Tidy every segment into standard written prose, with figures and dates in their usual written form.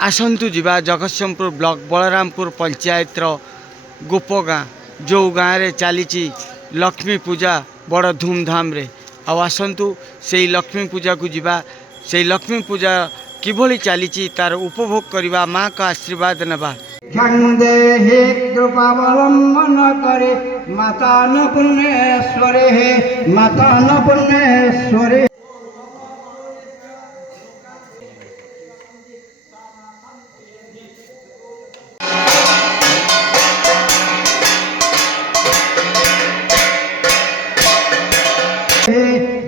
आसतु जीवा जगतसिंहपुर ब्लॉक बलरामपुर पंचायतर गोप गाँ जो गाँव में चली लक्ष्मी पूजा बड़ धूमधाम रे आसतु से लक्ष्मी पूजा को जीवा से लक्ष्मी पूजा किभली चली तार उपभोग करवा माँ का आशीर्वाद नवा कृपावलंबन करे माता अन्नपूर्णेश्वरी हे माता अन्नपूर्णेश्वरी।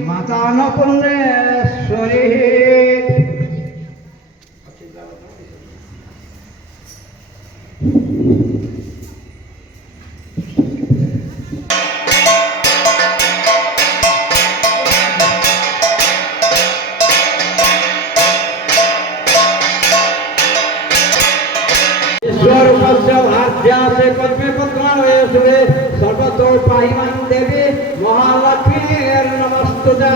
माता अन्नपूर्णेश्वरी सर्वतो पाहिमान देवी महालक्ष्मी नमस्तुते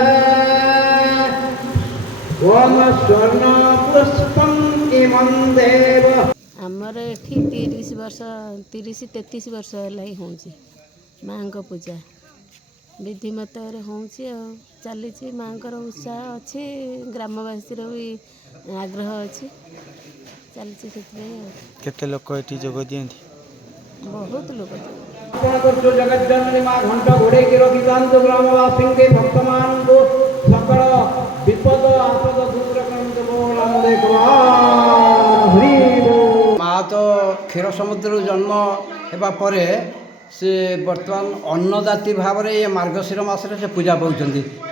ओम स्वर्ण पुष्पं इमं देव। आमर ये 30-33 वर्ष है माँ को पूजा विधिमत हो चली माँ उत्साह अच्छी ग्रामवासी भी आग्रह अच्छी केते लोक ये जोग दियंती बहुत लोग जगत जननी माँ घंटा घोड़े की रखितांत ग्रामवासी के भक्तमान को सकल विपद आपद दूर माँ तो क्षीर समुद्र जन्म हेबा परे से वर्तमान अन्नदाती भाव में ये मार्गशीर मसरे से पूजा पाँच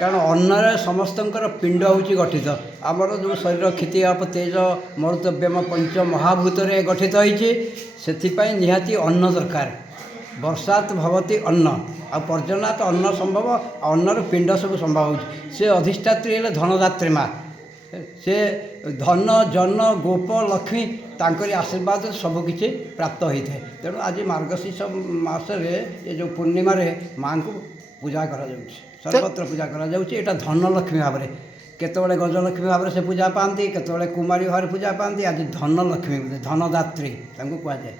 कारण अन्न समस्त पिंड हूँ गठित आमर जो शरीर क्षिति आप तेज मरुतव्यम पंच महाभूत गठित होती से निहाती अन्न दरकार वर्षात भवती अन्न आ पर्जनात् अन्न संभव अन्नर पिंड सब संभव हो से अधिष्ठात्री धनदात्री माँ से धन जन गोप लक्ष्मी तांकरी आशीर्वाद सबकि प्राप्त होता है तेणु आज मार्गशीर्ष मासरे ये जो पूर्णिमा माँ को पूजा करा सर्वत्र पूजा करा धन लक्ष्मी भाव में केतबले गजलक्ष्मी भाव से पूजा पाती केतबले कुमारी भाव पूजा पाती आज धन लक्ष्मी धनदात्री कहुए।